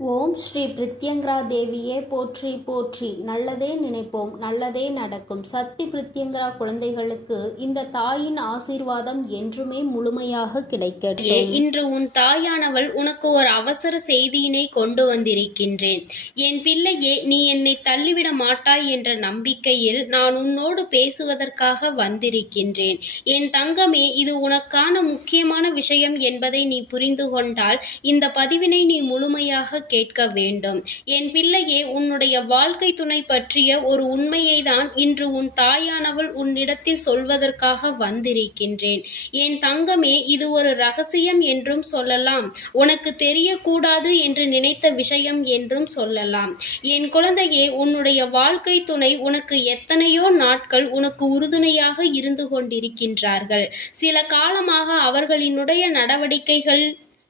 ஓம் ஸ்ரீ பிரித்யங்கரா தேவியே போற்றி போற்றி. நல்லதே நினைப்போம், நல்லதே நடக்கும். சக்தி பிரித்யங்கரா குழந்தைகளுக்கு இந்த தாயின் ஆசீர்வாதம் என்றுமே முழுமையாக கிடைக்கட்டும். இன்று உன் தாயானவள் உனக்கு ஒரு அவசர செய்தியினை கொண்டு வந்திருக்கின்றேன். என் பிள்ளையே, நீ என்னை தள்ளிவிட மாட்டாய் என்ற நம்பிக்கையில் நான் உன்னோடு பேசுவதற்காக வந்திருக்கின்றேன். என் தங்கமே, இது உனக்கான முக்கியமான விஷயம் என்பதை நீ புரிந்து கொண்டால் இந்த பதிவினை நீ முழுமையாக கேட்க வேண்டும். என் பிள்ளையே, உன்னுடைய வாழ்க்கை துணை பற்றிய ஒரு உண்மையை தான் இன்று உன் தாயானவள் உன்னிடத்தில் சொல்வதற்காக வந்திருக்கின்றேன். என் தங்கமே, இது ஒரு ரகசியம் என்றும் சொல்லலாம், உனக்கு தெரியக்கூடாது என்று நினைத்த விஷயம் என்றும் சொல்லலாம். என் குழந்தையே, உன்னுடைய வாழ்க்கை துணை உனக்கு எத்தனையோ நாட்கள் உனக்கு உறுதுணையாக இருந்து கொண்டிருக்கின்றார்கள். சில காலமாக அவர்களினுடைய நடவடிக்கைகள்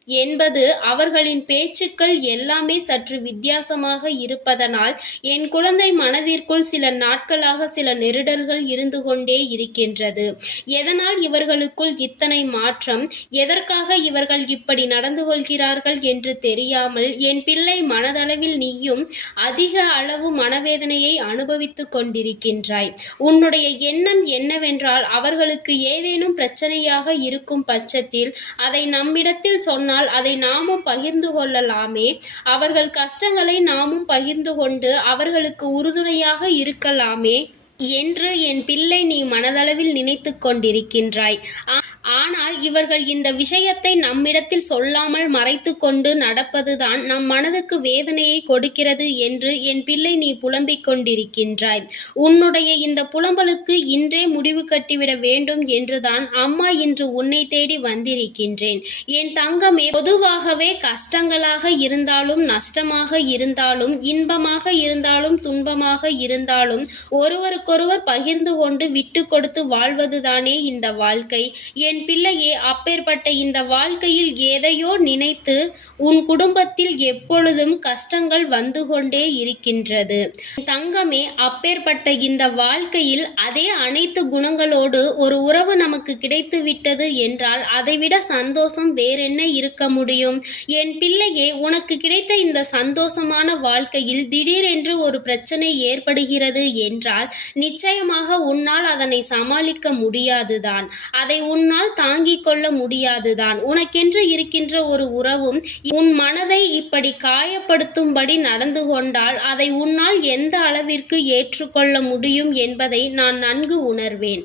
என்பது அவர்களின் பேச்சுக்கள் எல்லாமே சற்று வித்தியாசமாக இருப்பதனால் என் குழந்தை மனதிற்குள் சில நாட்களாக சில நெருடல்கள் இருந்து கொண்டே இருக்கின்றது. எதனால் இவர்களுக்குள் இத்தனை மாற்றம், எதற்காக இவர்கள் இப்படி நடந்து கொள்கிறார்கள் என்று தெரியாமல் என் பிள்ளை மனதளவில் நீயும் அதிக அளவு மனவேதனையை அனுபவித்துக் கொண்டிருக்கின்றாய். உன்னுடைய எண்ணம் என்னவென்றால், அவர்களுக்கு ஏதேனும் பிரச்சனையாக இருக்கும் பட்சத்தில் அதை நம்மிடத்தில் சொன்னால் அதை நாமும் பகிர்ந்து கொள்ளலாமே, அவர்கள் கஷ்டங்களை நாமும் பகிர்ந்து கொண்டு அவர்களுக்கு உறுதுணையாக இருக்கலாமே என்று என் பிள்ளை நீ மனதளவில் நினைத்து கொண்டிருக்கின்றாய். ஆனால் இவர்கள் இந்த விஷயத்தை நம்மிடத்தில் சொல்லாமல் மறைத்து கொண்டு நடப்பதுதான் நம் மனதுக்கு வேதனையை கொடுக்கிறது என்று என் பிள்ளை நீ புலம்பிக் கொண்டிருக்கின்றாய். உன்னுடைய இந்த புலம்பலுக்கு இன்றே முடிவு கட்டிவிட வேண்டும் என்றுதான் அம்மா இன்று உன்னை தேடி வந்திருக்கின்றேன். என் தங்கமே, பொதுவாகவே கஷ்டங்களாக இருந்தாலும் நஷ்டமாக இருந்தாலும் இன்பமாக இருந்தாலும் துன்பமாக இருந்தாலும் ஒருவருக்கொருவர் பகிர்ந்து கொண்டு விட்டு கொடுத்து வாழ்வதுதானே இந்த வாழ்க்கை. என் பிள்ளையே, அப்பேற்பட்ட இந்த வாழ்க்கையில் எதையோ நினைத்து உன் குடும்பத்தில் எப்பொழுதும் கஷ்டங்கள் வந்து கொண்டே இருக்கின்றது. தங்கமே, அப்பேற்பட்ட இந்த வாழ்க்கையில் அதே அனைத்து குணங்களோடு ஒரு உறவு நமக்கு கிடைத்து விட்டது என்றால் அதைவிட சந்தோஷம் வேறென்ன இருக்க முடியும்? என் பிள்ளையே, உனக்கு கிடைத்த இந்த சந்தோஷமான வாழ்க்கையில் திடீரென்று ஒரு பிரச்சனை ஏற்படுகிறது என்றால் நிச்சயமாக உன்னால் அதனை சமாளிக்க முடியாதுதான். அதை உன்னால் தாங்கிக் கொள்ள முடியாதுதான். உனக்கென்று இருக்கின்ற ஒரு உறவும் உன் மனதை இப்படி காயப்படுத்தும்படி நடந்து கொண்டால் அதை உன்னால் எந்த அளவிற்கு ஏற்றுக்கொள்ள முடியும் என்பதை நான் நன்கு உணர்வேன்.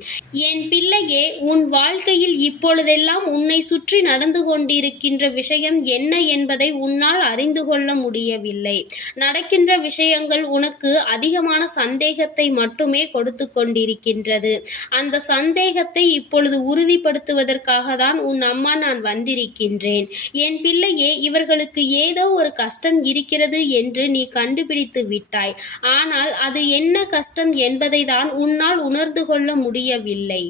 என் பிள்ளையே, உன் வாழ்க்கையில் இப்பொழுதெல்லாம் உன்னை சுற்றி நடந்து கொண்டிருக்கின்ற விஷயம் என்ன என்பதை உன்னால் அறிந்து கொள்ள முடியவில்லை. நடக்கின்ற விஷயங்கள் உனக்கு அதிகமான சந்தேகத்தை மட்டுமே கொடுத்து கொண்டிருக்கின்றது. அந்த சந்தேகத்தை இப்பொழுது உறுதிப்படுத்துவதற்காக தான் உன் அம்மா நான் வந்திருக்கின்றேன். என் பிள்ளையே, இவர்களுக்கு ஏதோ ஒரு கஷ்டம் இருக்கிறது என்று நீ கண்டுபிடித்து விட்டாய். ஆனால் அது என்ன கஷ்டம் என்பதை தான் உன்னால் உணர்ந்து கொள்ள முடியவில்லை.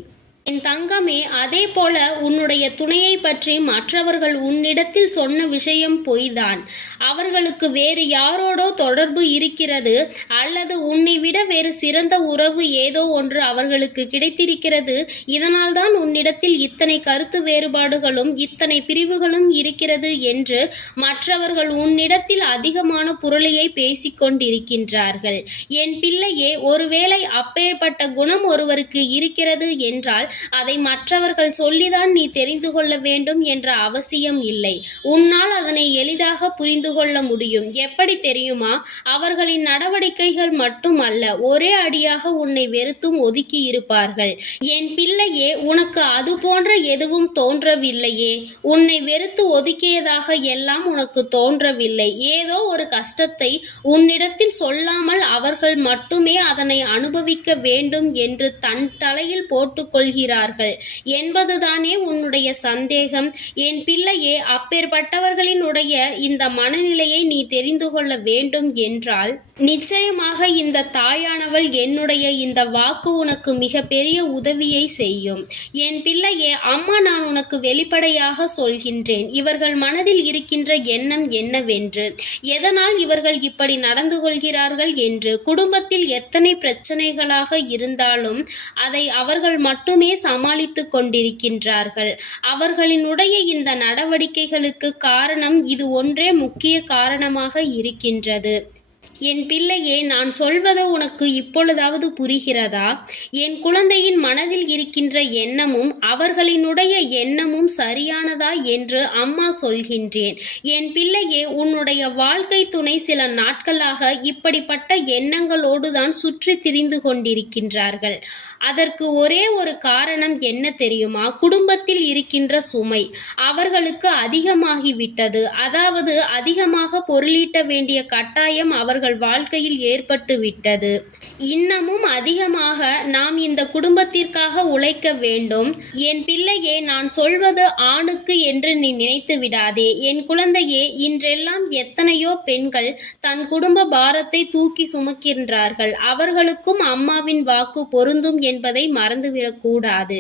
என் தங்கமே, அதே போல உன்னுடைய துணையை பற்றி மற்றவர்கள் உன்னிடத்தில் சொன்ன விஷயம் பொய்தான். அவர்களுக்கு வேறு யாரோடோ தொடர்பு இருக்கிறது, அல்லது உன்னை விட வேறு சிறந்த உறவு ஏதோ ஒன்று அவர்களுக்கு கிடைத்திருக்கிறது. இதனால் தான் உன்னிடத்தில் இத்தனை கருத்து வேறுபாடுகளும் இத்தனை பிரிவுகளும் இருக்கிறது என்று மற்றவர்கள் உன்னிடத்தில் அதிகமான புரளியை பேசிக்கொண்டிருக்கின்றார்கள். என் பிள்ளையே, ஒருவேளை அப்பேற்பட்ட குணம் ஒருவருக்கு இருக்கிறது என்றால் அதை மற்றவர்கள் சொல்லிதான் நீ தெரிந்து கொள்ள வேண்டும் என்ற அவசியம் இல்லை. உன்னால் அதனை எளிதாக புரிந்து கொள்ள முடியும். எப்படி தெரியுமா? அவர்களின் நடவடிக்கைகள் மட்டுமல்ல, ஒரே அடியாக உன்னை வெறுத்தும் ஒதுக்கி இருப்பார்கள். என் பிள்ளையே, உனக்கு அது போன்ற எதுவும் தோன்றவில்லையே. உன்னை வெறுத்து ஒதுக்கியதாக எல்லாம் உனக்கு தோன்றவில்லை. ஏதோ ஒரு கஷ்டத்தை உன்னிடத்தில் சொல்லாமல் அவர்கள் மட்டுமே அதனை அனுபவிக்க வேண்டும் என்று தன் தலையில் போட்டுக்கொள்கிறார்கள் என்பதுதானே உன்னுடைய சந்தேகம். என் பிள்ளையே, அப்பேற்பட்டவர்களினுடைய இந்த மனநிலையை நீ தெரிந்து கொள்ள வேண்டும் என்றால் நிச்சயமாக இந்த தாயானவள் என்னுடைய இந்த வாக்கு உனக்கு மிக பெரிய உதவியை செய்யும். என் பிள்ளையே, அம்மா நான் உனக்கு வெளிப்படையாக சொல்கின்றேன், இவர்கள் மனதில் இருக்கின்ற எண்ணம் என்னவென்று, எதனால் இவர்கள் இப்படி நடந்து கொள்கிறார்கள் என்று. குடும்பத்தில் எத்தனை பிரச்சனைகளாக இருந்தாலும் அதை அவர்கள் மட்டுமே சமாளித்துக் கொண்டிருக்கின்றார்கள். அவர்களினுடைய இந்த நடவடிக்கைகளுக்கு காரணம் இது ஒன்றே முக்கிய காரணமாக இருக்கின்றது. என் பிள்ளையே, நான் சொல்வது உனக்கு இப்பொழுதாவது புரிகிறதா? என் குழந்தையின் மனதில் இருக்கின்ற எண்ணமும் அவர்களினுடைய எண்ணமும் சரியானதா என்று அம்மா சொல்கின்றேன். என் பிள்ளையே, உன்னுடைய வாழ்க்கை துணை சில நாட்களாக இப்படிப்பட்ட எண்ணங்களோடுதான் சுற்றி திரிந்து கொண்டிருக்கின்றார்கள். அதற்கு ஒரே ஒரு காரணம் என்ன தெரியுமா? குடும்பத்தில் இருக்கின்ற சுமை அவர்களுக்கு அதிகமாகிவிட்டது. அதாவது அதிகமாக பொருளீட்ட வேண்டிய கட்டாயம் அவர்கள் வாழ்க்கையில் ஏற்பட்டு விட்டது. இன்னமும் அதிகமாக நாம் இந்த குடும்பத்திற்காக உழைக்க வேண்டும். என் பிள்ளையே, நான் சொல்வது ஆணுக்கு என்று நீ நினைத்து விடாதே. என் குழந்தையே, இன்றெல்லாம் எத்தனையோ பெண்கள் தன் குடும்ப பாரத்தை தூக்கி சுமக்கின்றார்கள். அவர்களுக்கும் அம்மாவின் வாக்கு பொருந்தும் என்பதை மறந்துவிடக் கூடாது.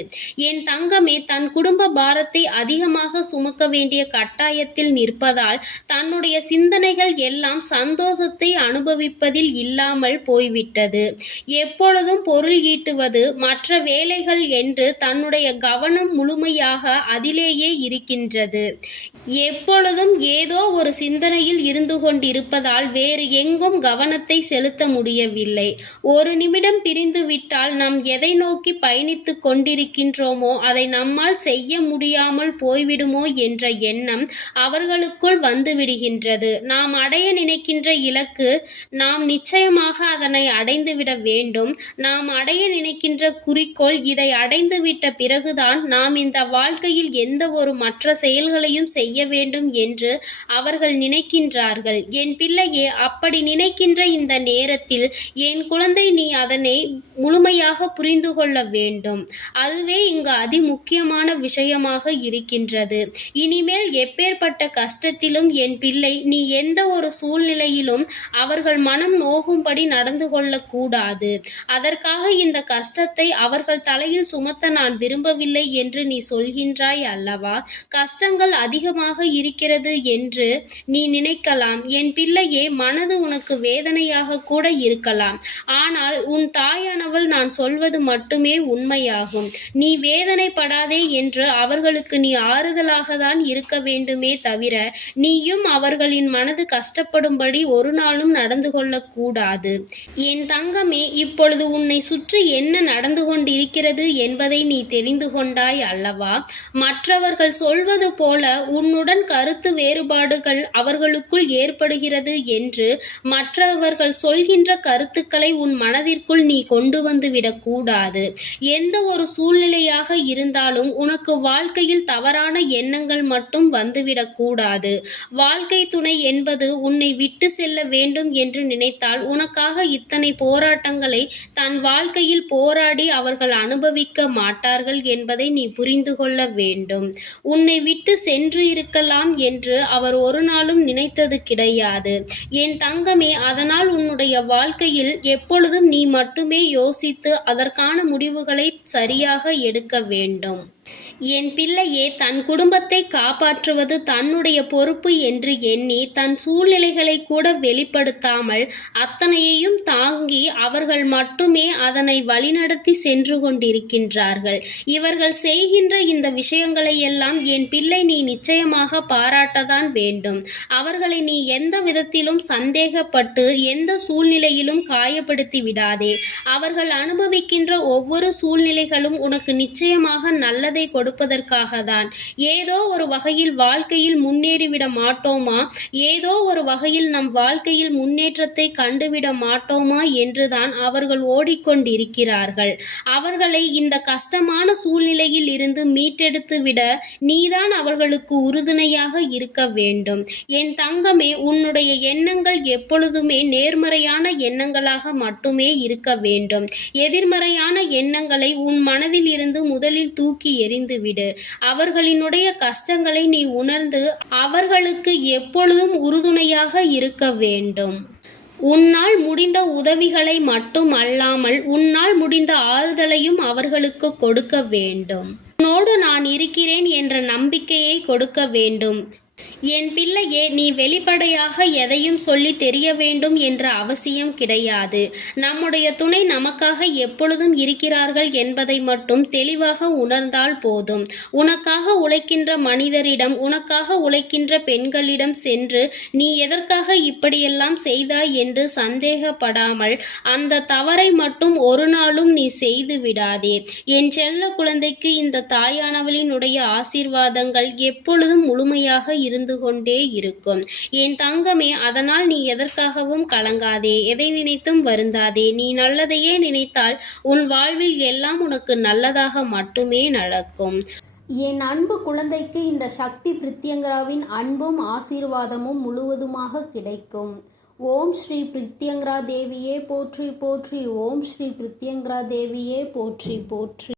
என் தங்கமே, தன் குடும்ப பாரத்தை அதிகமாக சுமக்க வேண்டிய கட்டாயத்தில் நிற்பதால் தன்னுடைய சிந்தனைகள் எல்லாம் சந்தோஷத்தை அனுபவிப்பதில் இல்லாமல் போய்விட்டது. எப்பொழுதும் பொருள் ஈட்டுவது, மற்ற வேலைகள் என்று தன்னுடைய கவனம் முழுமையாக அதிலேயே இருக்கின்றது. எப்பொழுதும் ஏதோ ஒரு சிந்தனையில் இருந்து கொண்டிருப்பதால் வேறு எங்கும் கவனத்தை செலுத்த முடியவில்லை. ஒரு நிமிடம் பிரிந்து விட்டால் நாம் எதை நோக்கி பயணித்துக் கொண்டிருக்கின்றோமோ அதை நம்மால் செய்ய முடியாமல் போய்விடுமோ என்ற எண்ணம் அவர்களுக்குள் வந்துவிடுகின்றது. நாம் அடைய நினைக்கின்ற இலக்கு நாம் நிச்சயமாக அதனை அடைந்துவிட வேண்டும். நாம் அடைய நினைக்கின்ற குறிக்கோள் இதை அடைந்துவிட்ட பிறகுதான் நாம் இந்த வாழ்க்கையில் எந்த ஒரு மற்ற செயல்களையும் செய்ய வேண்டும் என்று அவர்கள் நினைக்கின்றார்கள். என் பிள்ளையே, அப்படி நினைக்கின்ற இந்த நேரத்தில் என் குழந்தை, நீ அதனை முழுமையாக புரிந்து கொள்ள வேண்டும். அதுவே இங்கு அதிமுக்கியமான விஷயமாக இருக்கின்றது. இனிமேல் எப்பேற்பட்ட கஷ்டத்திலும் என் பிள்ளை, நீ எந்த ஒரு சூழ்நிலையிலும் அவர்கள் மனம் நோகும்படி நடந்து கொள்ளக்கூடாது. அதற்காக இந்த கஷ்டத்தை அவர்கள் தலையில் சுமத்த நான் விரும்பவில்லை என்று நீ சொல்கின்றாய் அல்லவா? கஷ்டங்கள் அதிகமாக இருக்கிறது என்று நீ நினைக்கலாம். என் பிள்ளையே, மனது உனக்கு வேதனையாக கூட இருக்கலாம். ஆனால் உன் தாயானவள் நான் சொல்வது மட்டுமே உண்மையாகும். நீ வேதனைப்படாதே என்று அவர்களுக்கு நீ ஆறுதலாக தான் இருக்க வேண்டுமே தவிர நீயும் அவர்களின் மனது கஷ்டப்படும்படி ஒரு நாளும் நடந்து கொள்ளக்கூடாது. என் தங்கமே, இப்பொழுது உன்னை சுற்றி என்ன நடந்து கொண்டிருக்கிறது என்பதை நீ தெரிந்து கொண்டாய் அல்லவா? மற்றவர்கள் சொல்வது போல உன்னுடன் கருத்து வேறுபாடுகள் அவர்களுக்குள் ஏற்படுகிறது என்று மற்றவர்கள் சொல்கின்ற கருத்துக்களை உன் மனதிற்குள் நீ கொண்டு வந்து விடக்கூடாது. எந்த ஒரு சூழ்நிலையாக இருந்தாலும் உனக்கு வாழ்க்கையில் தவறான எண்ணங்கள் மட்டும் வந்துவிடக்கூடாது. வாழ்க்கை துணை என்பது உன்னை விட்டு செல்ல வேண்டும் என்று நினைத்தால் உனக்காக இத்தனை போராட்டங்களை தன் வாழ்க்கையில் போராடி அவர்கள் அனுபவிக்க மாட்டார்கள் என்பதை நீ புரிந்து கொள்ள வேண்டும். உன்னை விட்டு சென்று இருக்கலாம் என்று அவர் ஒரு நாளும் நினைத்தது கிடையாது. என் தங்கமே, அதனால் உன்னுடைய வாழ்க்கையில் எப்பொழுதும் நீ மட்டுமே யோசித்து அதற்கான முடிவுகளை சரியாக எடுக்க வேண்டும். என் பிள்ளையே, தன் குடும்பத்தை காப்பாற்றுவது தன்னுடைய பொறுப்பு என்று எண்ணி தன் சூழ்நிலைகளை கூட வெளிப்படுத்தாமல் அத்தனையையும் தாங்கி அவர்கள் மட்டுமே அதனை வழிநடத்தி சென்று கொண்டிருக்கின்றார்கள். இவர்கள் செய்கின்ற இந்த விஷயங்களை எல்லாம் என் பிள்ளை நீ நிச்சயமாக பாராட்டத்தான் வேண்டும். அவர்களை நீ எந்த விதத்திலும் சந்தேகப்பட்டு எந்த சூழ்நிலையிலும் காயப்படுத்தி விடாதே. அவர்கள் அனுபவிக்கின்ற ஒவ்வொரு சூழ்நிலைகளும் உனக்கு நிச்சயமாக நல்லதை கொடுப்பதற்காக தான். ஏதோ ஒரு வகையில் வாழ்க்கையில் முன்னேறிவிட மாட்டோமா, ஏதோ ஒரு வகையில் நம் வாழ்க்கையில் முன்னேற்றத்தை கண்டுவிட மாட்டோமா என்றுதான் அவர்கள் ஓடிக்கொண்டிருக்கிறார்கள். அவர்களை இந்த கஷ்டமான சூழ்நிலையில் இருந்து மீட்டெடுத்து விட நீதான் அவர்களுக்கு உறுதுணையாக இருக்க வேண்டும். என் தங்கமே, உன்னுடைய எண்ணங்கள் எப்பொழுதுமே நேர்மறையான எண்ணங்களாக மட்டுமே இருக்க வேண்டும். எதிர்மறையான எண்ணங்களை உன் மனதில் இருந்து முதலில் தூக்கி எறிந்துவிடு. அவர்களினுடைய கஷ்டங்களை நீ உணர்ந்து அவர்களுக்கு எப்பொழுதும் உறுதுணையாக இருக்க வேண்டும். உன்னால் முடிந்த உதவிகளை மட்டும் அல்லாமல் உன்னால் முடிந்த ஆறுதலையும் அவர்களுக்கு கொடுக்க வேண்டும். உன்னோடு நான் இருக்கிறேன் என்ற நம்பிக்கையை கொடுக்க வேண்டும். என் பிள்ளையே, நீ வெளிப்படையாக எதையும் சொல்லி தெரிய வேண்டும் என்ற அவசியம் கிடையாது. நம்முடைய துணை நமக்காக எப்பொழுதும் இருக்கிறார்கள் என்பதை மட்டும் தெளிவாக உணர்ந்தால் போதும். உனக்காக உழைக்கின்ற மனிதரிடம், உனக்காக உழைக்கின்ற பெண்களிடம் சென்று நீ எதற்காக இப்படியெல்லாம் செய்தாய் என்று சந்தேகப்படாமல் அந்த தவறை மட்டும் ஒரு நாளும் நீ செய்து விடாதே. என் செல்ல குழந்தைக்கு இந்த தாயானவளினுடைய ஆசீர்வாதங்கள் எப்பொழுதும் முழுமையாக இருந்து கொண்டே இருக்கும். என் தங்கமே, அதனால் நீ எதற்காகவும் கலங்காதே, எதை நினைத்தும் வருந்தாதே. நீ நல்லதையே நினைத்தால் உன் வாழ்வில் எல்லாம் உனக்கு நல்லதாக மட்டுமே நடக்கும். என் அன்பு குழந்தைக்கு இந்த சக்தி பிரித்யங்கராவின் அன்பும் ஆசீர்வாதமும் முழுவதுமாக கிடைக்கும். ஓம் ஸ்ரீ பிரித்யங்கரா தேவியே போற்றி போற்றி. ஓம் ஸ்ரீ பிரித்யங்கரா தேவியே போற்றி போற்றி.